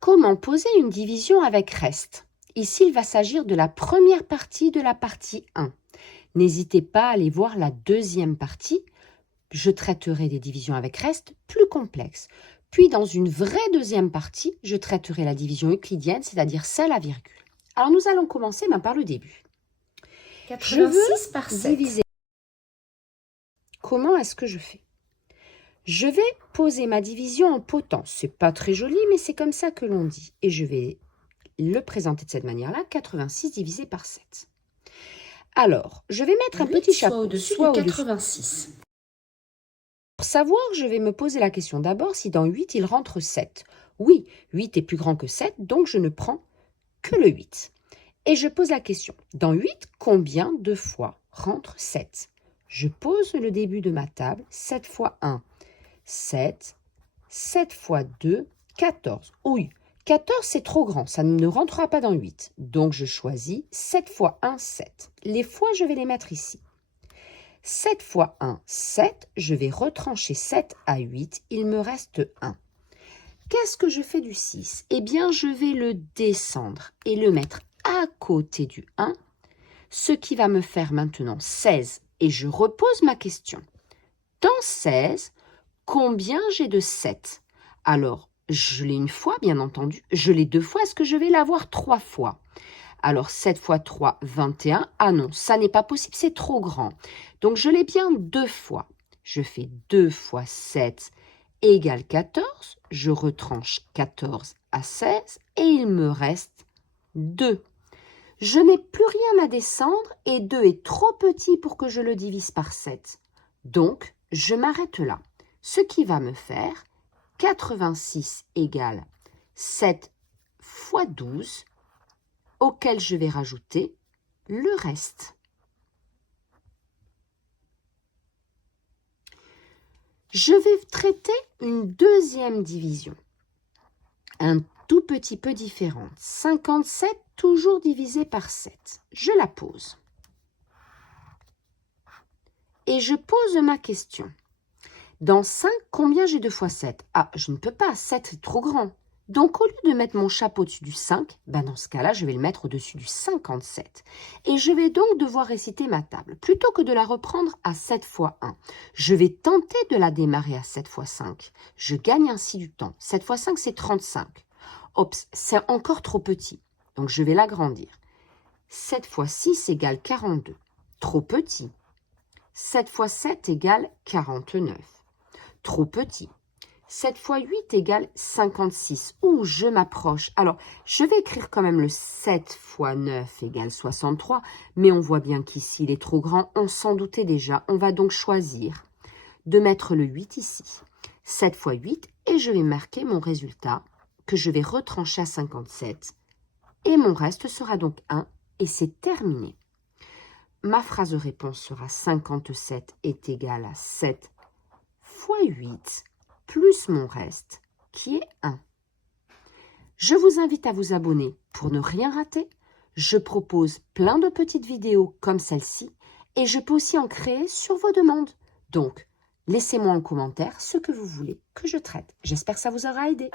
Comment poser une division avec reste? Ici, il va s'agir de la première partie de la partie 1. N'hésitez pas à aller voir la deuxième partie. Je traiterai des divisions avec reste plus complexes. Puis, dans une vraie deuxième partie, je traiterai la division euclidienne, c'est-à-dire celle à virgule. Alors, nous allons commencer par le début. 86 par 7. Diviser. Comment est-ce que je fais? Je vais poser ma division en potence. C'est pas très joli, mais c'est comme ça que l'on dit. Et je vais le présenter de cette manière-là, 86 divisé par 7. Alors, je vais mettre un petit chapeau au-dessus soit de au-dessus. 86. Pour savoir, je vais me poser la question d'abord si dans 8, il rentre 7. Oui, 8 est plus grand que 7, donc je ne prends que le 8. Et je pose la question, dans 8, combien de fois rentre 7? Je pose le début de ma table, 7 fois 1, 7, 7 fois 2, 14. Oui, 14 c'est trop grand, ça ne rentrera pas dans 8. Donc je choisis 7 fois 1, 7. Les fois, je vais les mettre ici. 7 fois 1, 7. Je vais retrancher 7 à 8. Il me reste 1. Qu'est-ce que je fais du 6? Eh bien, je vais le descendre et le mettre à côté du 1, ce qui va me faire maintenant 16. Et je repose ma question. Dans 16, combien j'ai de 7? Alors, je l'ai une fois, bien entendu. Je l'ai deux fois. Est-ce que je vais l'avoir 3 fois? Alors, 7 fois 3, 21. Ah non, ça n'est pas possible, c'est trop grand. Donc, je l'ai bien 2 fois. Je fais 2 fois 7 égale 14. Je retranche 14 à 16 et il me reste 2. Je n'ai plus rien à descendre et 2 est trop petit pour que je le divise par 7. Donc, je m'arrête là. Ce qui va me faire 86 égale 7 fois 12, auquel je vais rajouter le reste. Je vais traiter une deuxième division, un tout petit peu différente. 57, toujours divisé par 7. Je la pose. Et je pose ma question. Dans 5, combien j'ai 2 fois 7? Ah, je ne peux pas, 7 est trop grand. Donc, au lieu de mettre mon chapeau au-dessus du 5, dans ce cas-là, je vais le mettre au-dessus du 57. Et je vais donc devoir réciter ma table. Plutôt que de la reprendre à 7 fois 1, je vais tenter de la démarrer à 7 fois 5. Je gagne ainsi du temps. 7 fois 5, c'est 35. Oups, c'est encore trop petit. Donc, je vais l'agrandir. 7 fois 6 égale 42. Trop petit. 7 fois 7 égale 49. Trop petit. 7 fois 8 égale 56. Ouh, je m'approche. Alors, je vais écrire quand même le 7 fois 9 égale 63, mais on voit bien qu'ici, il est trop grand. On s'en doutait déjà. On va donc choisir de mettre le 8 ici. 7 fois 8, et je vais marquer mon résultat que je vais retrancher à 57. Et mon reste sera donc 1, et c'est terminé. Ma phrase de réponse sera 57 est égal à 7 fois 8 plus mon reste, qui est 1. Je vous invite à vous abonner pour ne rien rater. Je propose plein de petites vidéos comme celle-ci et je peux aussi en créer sur vos demandes. Donc, laissez-moi en commentaire ce que vous voulez que je traite. J'espère que ça vous aura aidé.